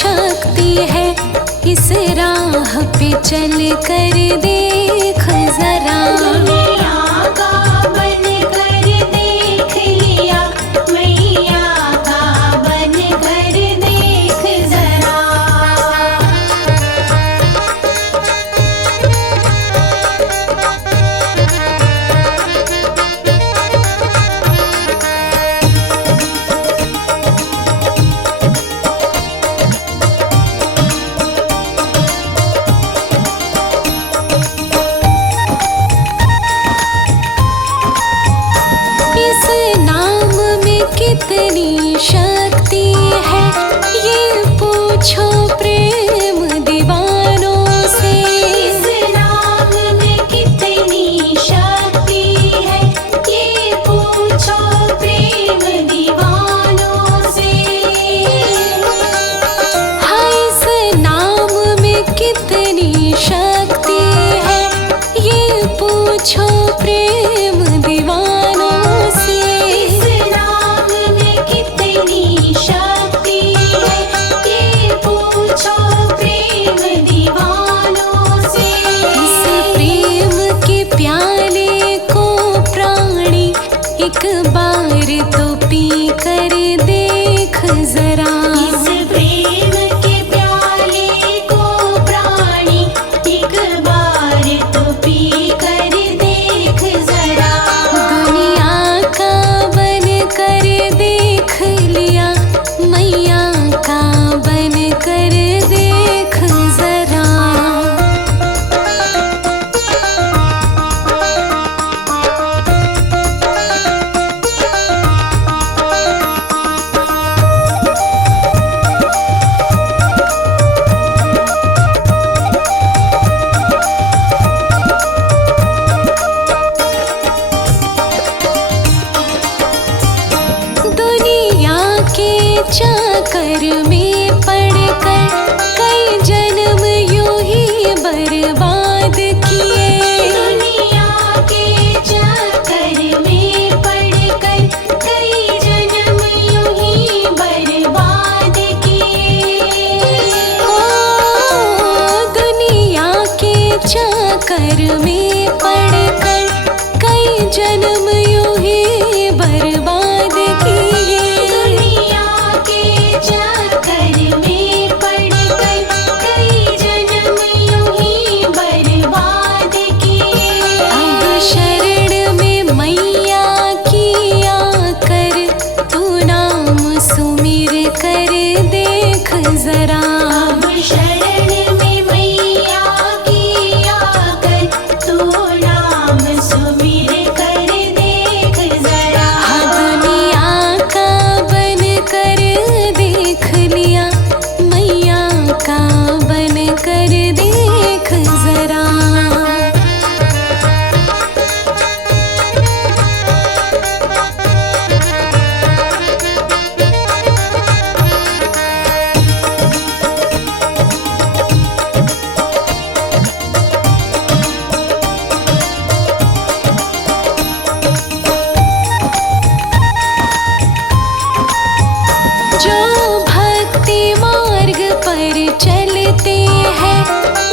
शक्ति है, इस राह पे चल कर देख जरा। दुनिया का बन कर देख लिया, मैया का बन कर देख जरा। इस नाम में कितनी शक्ति है, ये पूछो प्रेम दीवानों से। इस नाम में कितनी शक्ति है, ये पूछो प्रेम दीवानों से। हाँ, इस नाम में कितनी शक्ति है, ये पूछो प्रेम दीवानों से। इस नाम में कितनी शक्ति है, ये पूछो प्रेम दीवानों से। इस प्रेम के प्याले को प्राणी एक बार तो पी कर देख जरा। इस प्रेम के प्याले को प्राणी एक बार तो पी कर देख जरा। दुनिया का बन कर देख लिया, मैया का बन कर देख जरा। दुनिया के चक्कर में पड़कर कई जन्म यूं ही बर्बाद किए। दुनिया के चक्कर में पड़कर कई जन्म यूं ही बर्बाद किए। ओ दुनिया के चक्कर में पड़कर कई जन्म यूं ही बर्बाद किए। दुनिया के चक्कर में पड़कर कई जन्म यूं ही बर्बाद किए। अब शरण में मैया की आकर तू नाम सुमिर कर देख जरा। अब शरण में मैया की आकर तू नाम सुमिर कर देख जरा। हाँ, दुनिया का बन कर देख लिया, मैया का बन कर देख जरा। जो भक्ति मार्ग पर चलते हैं,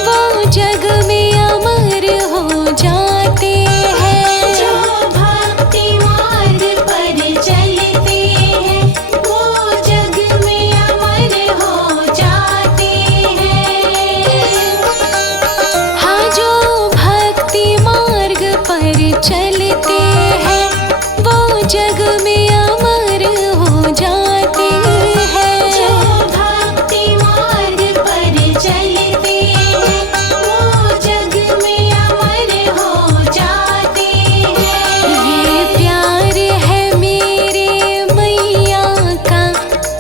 वो जग में अमर हो जाते हैं। जो भक्ति मार्ग पर चलते हैं, वो जग में अमर हो जाते हैं। हाँ, जो भक्ति मार्ग पर चलते हैं, वो जग में अमर हो जाते हैं। जो भक्ति मार्ग पर चलते हैं, वो जग में अमर हो जाते हैं। ये प्यार है मेरे मैया का,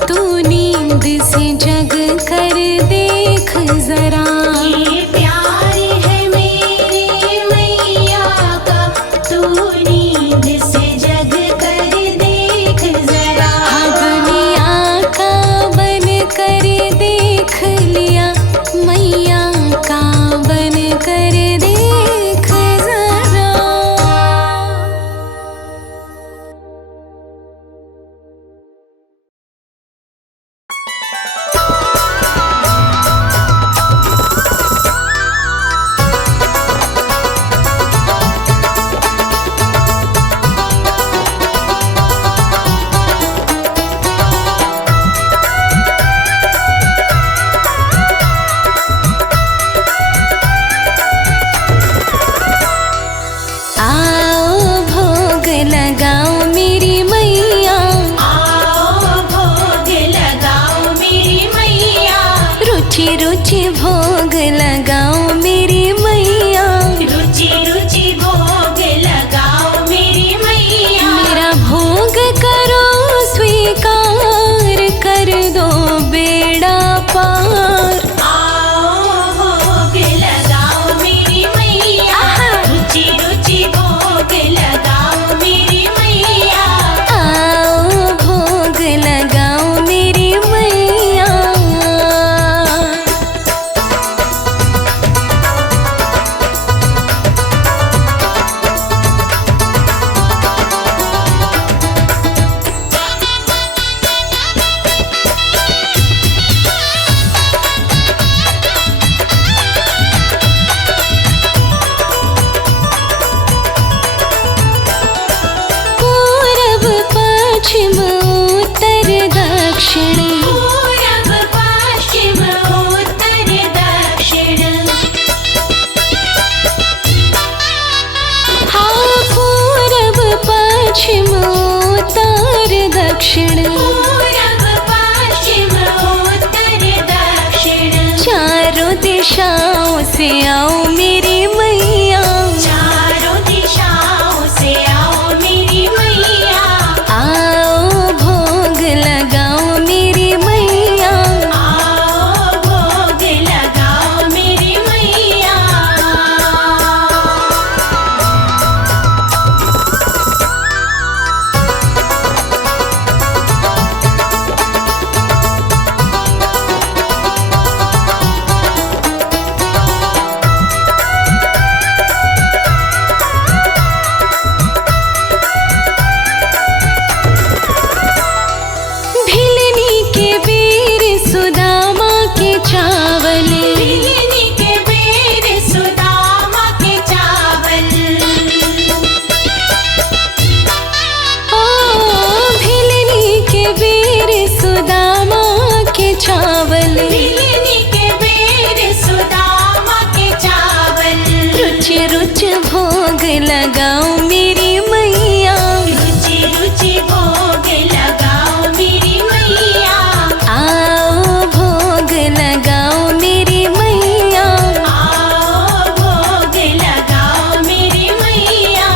तू नींद से जग कर देख जरा। ये प्यार है मेरे मैया का, तू नींद से जग कर देख जरा। हाँ, दुनिया का बन कर देख लिया, मैया का बन कर देख जरा। रुचि भोग लगाओ मेरी मैया, रुचि रुचि भोग लगाओ मेरी मैया। मेरा भोग करो स्वीकार, कर दो बेड़ा पार। आओ भोग लगाओ मेरी मैया, रुचि रुचि भोग लगाओ मेरी मैया। आओ भोग लगाओ मेरी मैया। पूरब पश्चिम उत्तर दक्षिण, पूरब पश्चिम उत्तर दक्षिण। हाँ पूरब पश्चिम उत्तर दक्षिण, पूरब पश्चिम उत्तर दक्षिण। चारों दिशाओं से आओ मेरी मैया, चारों दिशाओं से आओ मेरी मैया। आओ भोग लगाओ मेरी मैया। आओ भोग लगाओ मेरी मैया। भिलनी के बेर सुदामा के चावल, भिलनी के बेर सुदामा के चावल। ओ भिलनी के बेर सुदामा के चावल, भिलनी के बेर सुदामा के चावल। रुचि रुचि भोग लगाओ मेरी मैया, रुचि रुचि भोग लगाओ मेरी मैया। आओ भोग लगाओ मेरी मैया। आओ भोग लगाओ मेरी मैया।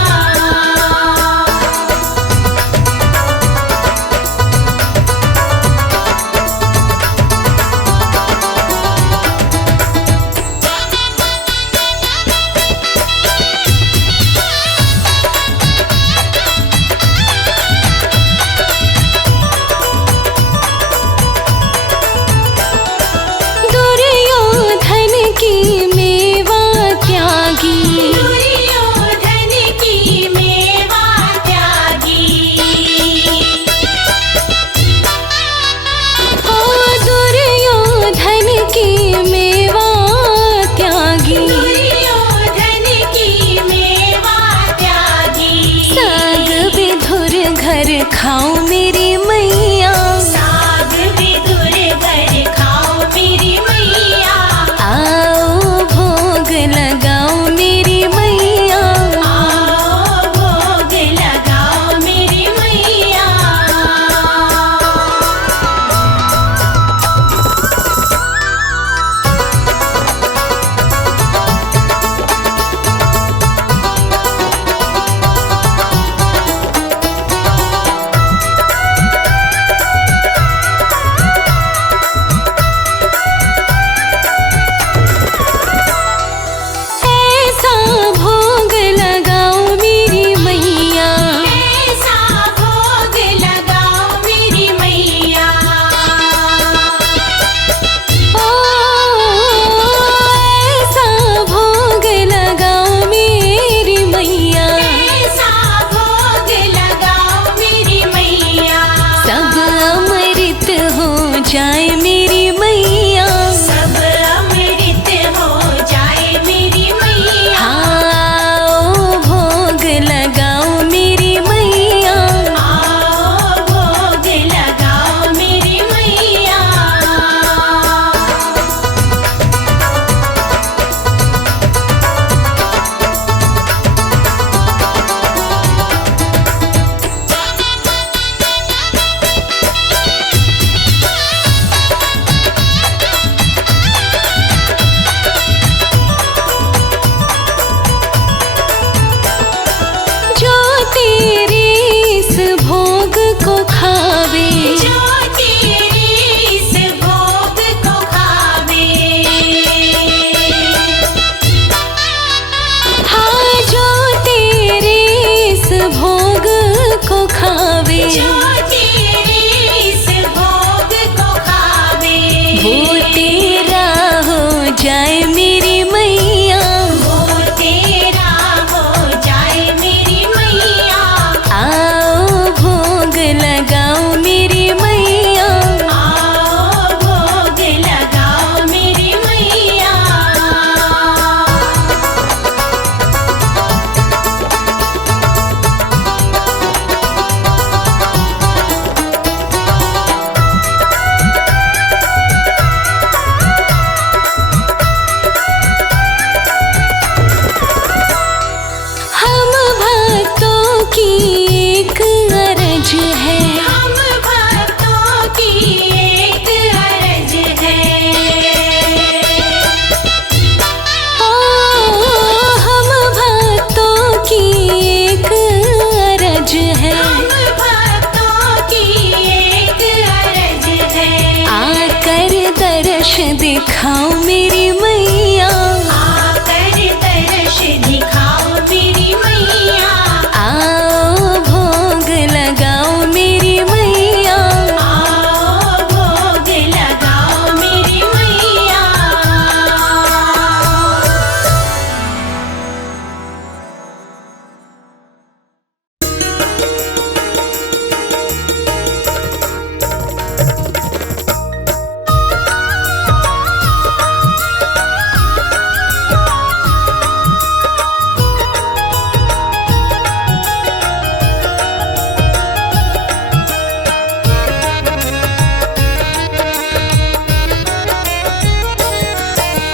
तरश दिखाओ मेरी मैया, आकर तरश दिखाओ मेरी मैया, आओ भोग लगाओ मेरी मैया। आओ भोग लगाओ मेरी मैया।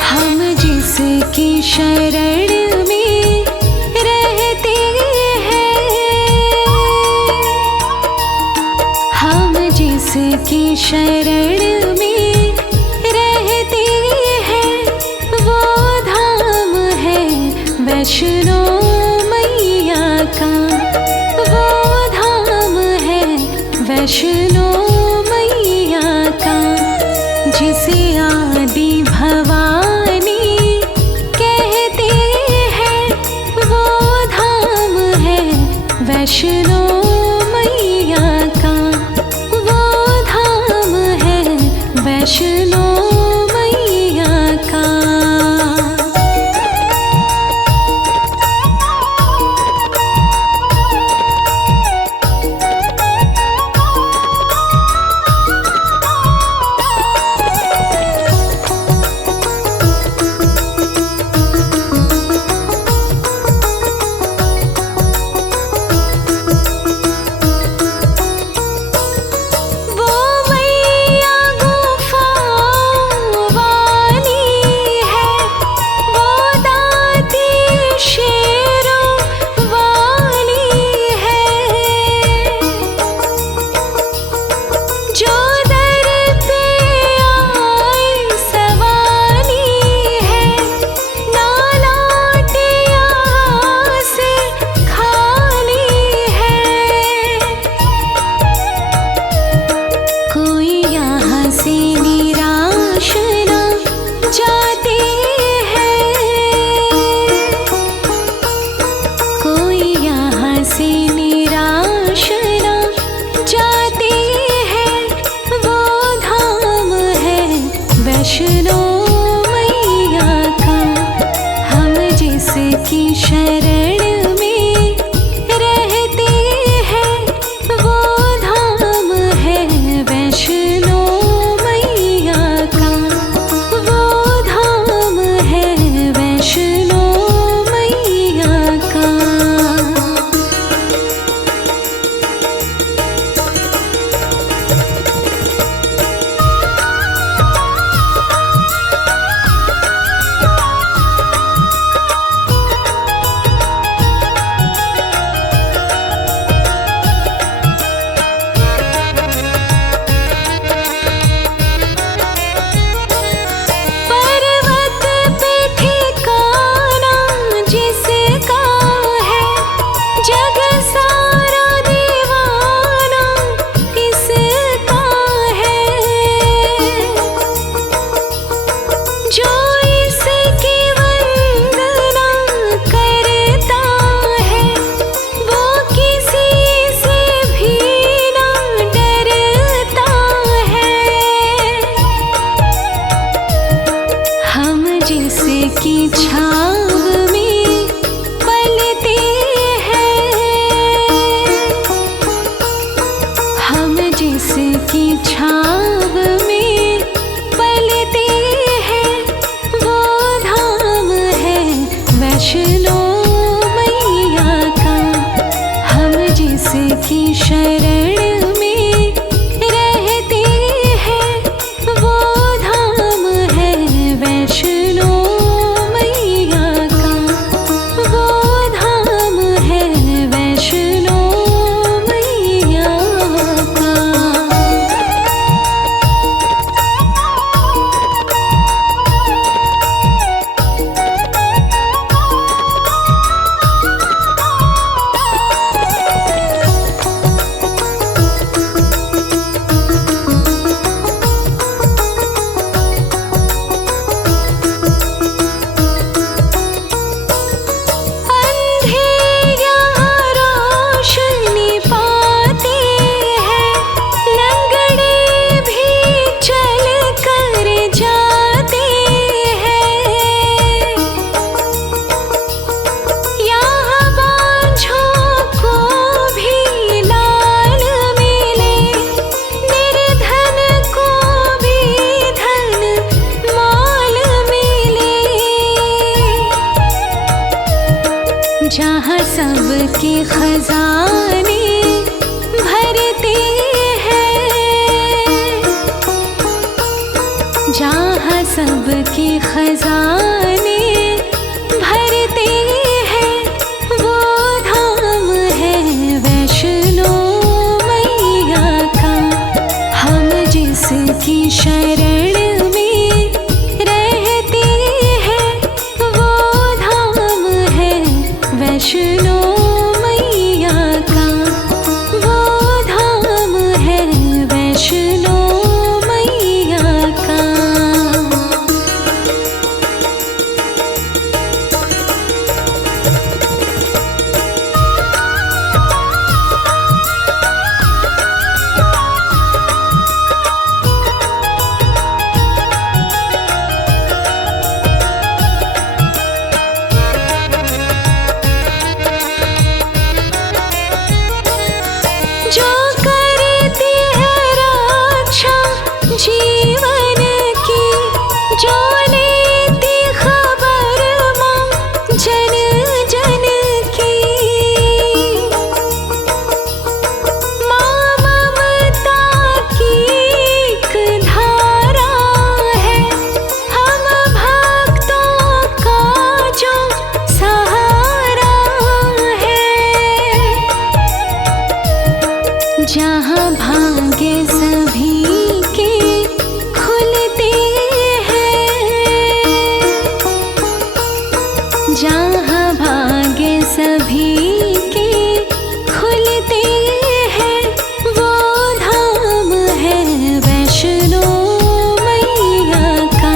हम जिसकी शरण में रहते हैं, हम जिसकी शरण में रहते हैं, वो धाम है वैष्णो मैया का, वो धाम है वैष्णो मैया का। जिसे आदि भवानी कहते हैं, वो धाम है वैष्णो मैया का, वो धाम है वैष्णो मैया का। वो मैया गुफा वाली है, वो दाती शेरों वाली है, जो दर पे आई सवाली है, ना लौटे यहाँ से खाली है। कोई यहाँ से निराश ना जाते हैं, कोई यहाँ से निराश ना जाते हैं, वो धाम है वैष्णो मैया का। हम जिसकी शरण में रहते हैं, वो धाम है वैष्णो मैया का, वो धाम है वैष्णो मैया का। पर्वत पे ठिकाना जिसका है, जग सारा दीवाना इसका है। जो इसकी वंदना करता है, वो किसी से भी ना डरता है। हम जिसकी छाँव में पलते हैं, हम जिसकी छाँव में पलते हैं, वो धाम है वैष्णो मैया का। हम जिसकी शरण में रहते हैं, वो धाम है वैष्णो मैया के खजाने भरते हैं, जहाँ सबके खजाने भरते हैं, वो धाम है वैष्णो मैया का। हम जिसकी शरण में रहते हैं, वो धाम है वैष्णो मैया का, वो धाम है वैष्णो मैया का। जो करती है रक्षा जीवन की, जो लेती खबर माँ जन जन की, माँ ममता की एक धारा है, हम भक्तों का जो सहारा है। जहाँ भाग्य सभी के खुलते हैं, जहाँ भाग्य सभी के खुलते हैं, वो धाम है वैष्णो मैया का।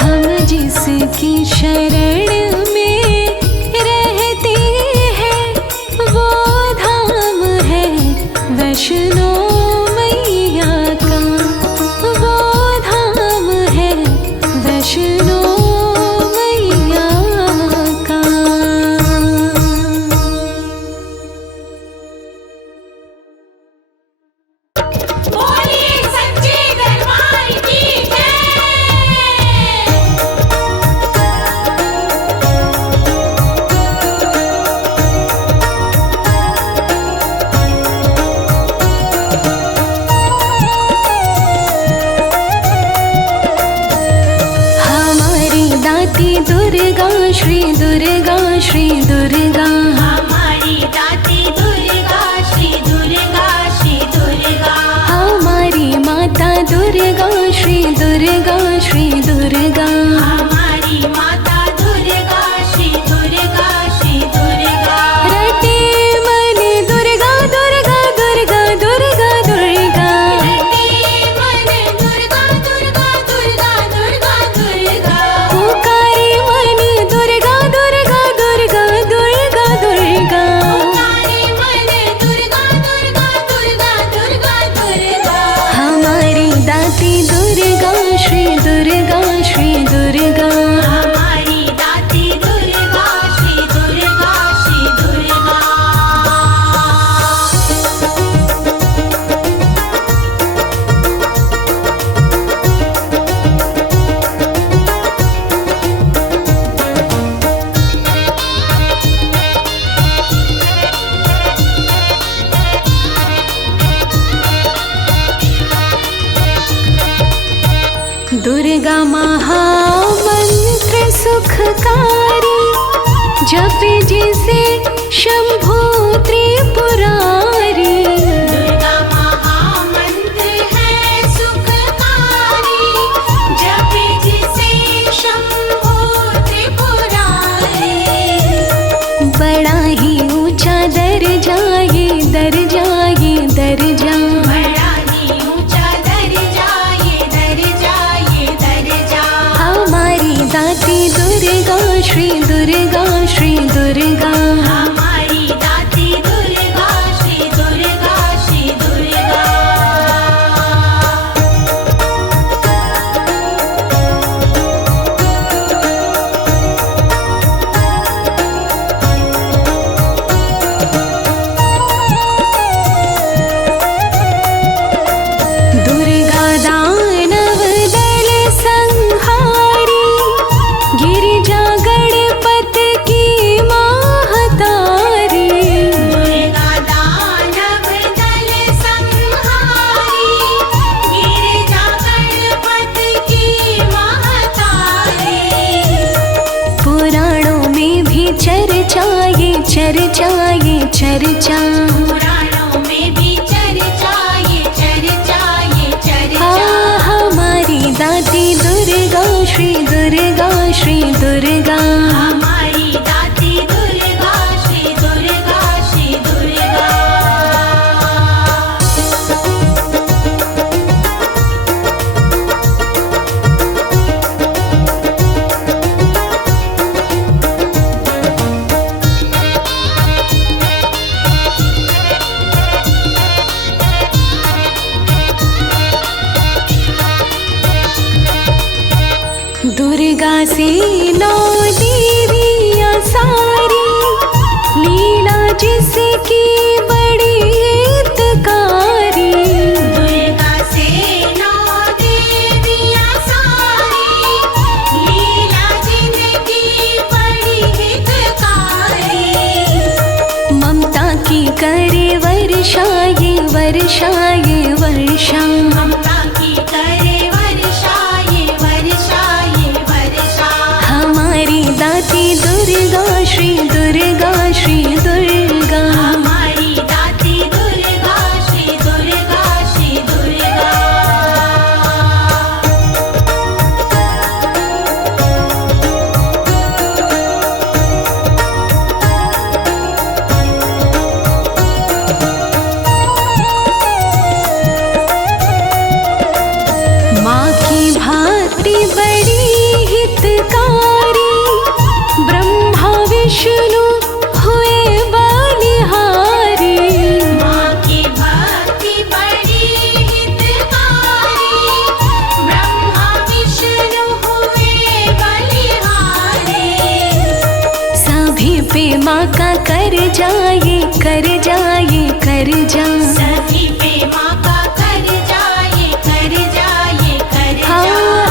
हम जिसकी शरण में रहते हैं, वो धाम है वैष्णो मैया का, वो धाम है वैष्णो मैया का। बोलिए सच्चे दरबार की जय। हमारी दाती दुर्गा श्री दुर्गा श्री दुर्गा, हमारी दाती दुर्गा श्री दुर्गा श्री दुर्गा, हमारी माता दुर्गा श्री दुर्गा श्री दुर्गा, हमारी माता दुर्गा श्री दुर्गा श्री दुर्गा। रटे मन दुर्गा दुर्गा दुर्गा दुर्गा दुर्गा, रटे मन दुर्गा दुर्गा दुर्गा दुर्गा दुर्गा, पुकारे मन दुर्गा दुर्गा दुर्गा दुर्गा दुर्गा। पुकारे मन दुर्गा दुर्गा दुर्गा दुर्गा दुर्गा। हमारी दाती दुर्गा श्री दुर्गा श्री दुर्गा, हमारी दाती दुर्गा श्री दुर्गा श्री दुर्गा। दुर्गा महामंत्र सुखकारी, जपे जिसे शंभु त्रिपुरारी। दुर्गा महामंत्र है सुखकारी, जपे जिसे शंभु त्रिपुरारी। बड़ा ही ऊंचा दर्जा ये दर्जा ये दर्जा, बड़ा ही ऊंचा दर्जा ये दर्जा ये दर्जा। हमारी दाती दुर्गा श्री दुर्गा श्री दुर्गा, हमारी दाती दुर्गा श्री दुर्गा श्री दुर्गा। दुर्गा दानव दल संहारी, गिरिजा गणपत की माता चर्चा। पुराणों में भी चर्चा ये चर्चा ये चर्चा। हमारी दाती दुर्गा श्री दुर्गा श्री दुर्गा। हमारी दाती दुर्गा श्री दुर्गा श्री दुर्गा। दुर्गा से 9 देवियाँ सारी, लीला जिसकी बड़ी हितकारी। दुर्गा से 9 देवियाँ सारी, लीला जिनकी बड़ी हितकारी। ममता की करे वर्षा ये वर्षा ये वर्षा। ममता की करे वर्षा ये वर्षा ये वर्षा। हमारी दाती दुर्गा श्री दुर्गा श्री दुर्गा। हमारी दाती दुर्गा श्री दुर्गा श्री दुर्गा। माँ की भांति बड़ी हितकारी, ब्रह्मा विष्णु हुए बलिहारी। माँ की भक्ति बड़ी हितकारी, ब्रह्मा विष्णु हुए बलिहारी। सभी पे माँ का कर जाए कर जाए कर जा। सभी पे माँ का कर जाए कर जाए कर जा।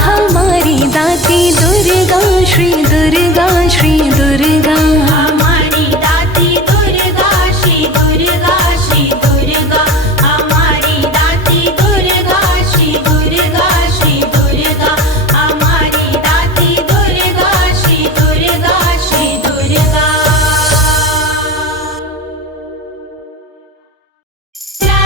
हमारी दाती दुर्गा श्री दुर्गा श्री दुर्गा। हमारी दाती दुर्गा श्री दुर्गा श्री दुर्गा। हमारी दाती दुर्गा श्री दुर्गा श्री दुर्गा। हमारी दाती दुर्गा श्री दुर्गा श्री दुर्गा। ला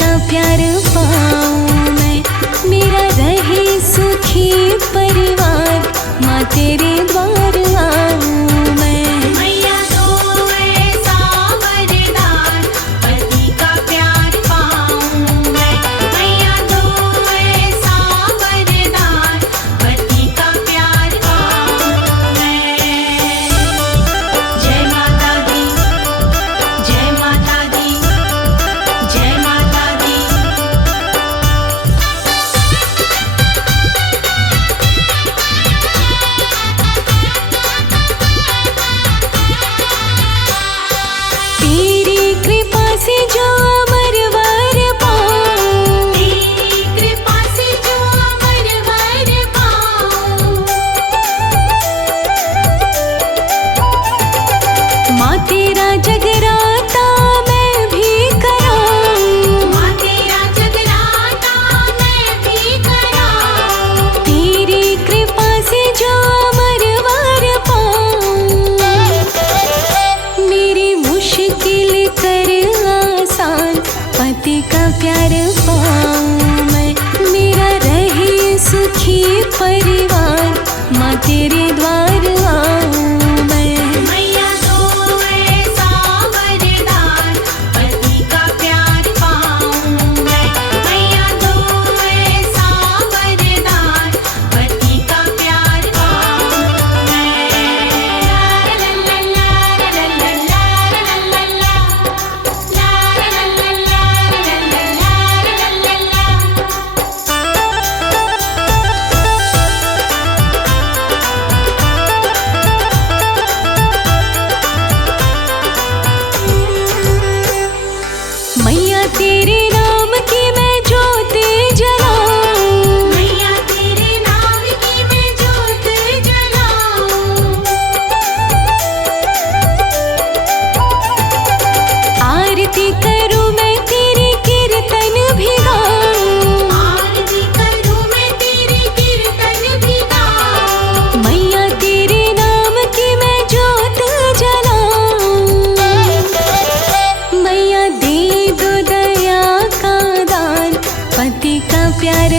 का प्यार पाऊं मैं, मेरा रहे सुखी परिवार, माँ तेरे द्वार आऊं मैं। मैया दो ऐसा वरदान, पति का प्यार पाऊं मैं। मैया दो ऐसा वरदान, पति का प्यार पाऊं मैं। जय माता दी, जय माता दी, जय माता दी। तेरी कृपा से जो अमर वर पाऊं, तेरी कृपा से जो अमर वर पाऊं। माँ तेरा जगराता मैं भी कराऊं, माँ तेरा जगराता मैं भी कराऊं। तेरी कृपा से जो अमर वर पाऊं, मेरी मुश्किल कर आसान, पति का प्यार पाऊं मैं, मेरा रहे सुखी परिवार, माँ तेरे द्वार आऊं मैं। मैया दो ऐसा वरदान, पति का प्यार पाऊं मैं। मैया दो ऐसा वरदान, पति का प्यार पाऊं मैं। ला ला ला ला ला ला ला ला ला ला, ला ला ला ला ला ला ला। मैया तेरे नाम की मैं ज्योत जलाऊं, मैया तेरे नाम की मैं ज्योत जलाऊं। आरती करूं मैं तेरी कीर्तन भी गाऊं, आरती करूं मैं तेरी कीर्तन भी गाऊं। मैया तेरे नाम की मैं ज्योत जलाऊं, मैया दे दो दया का दान, पति का प्यार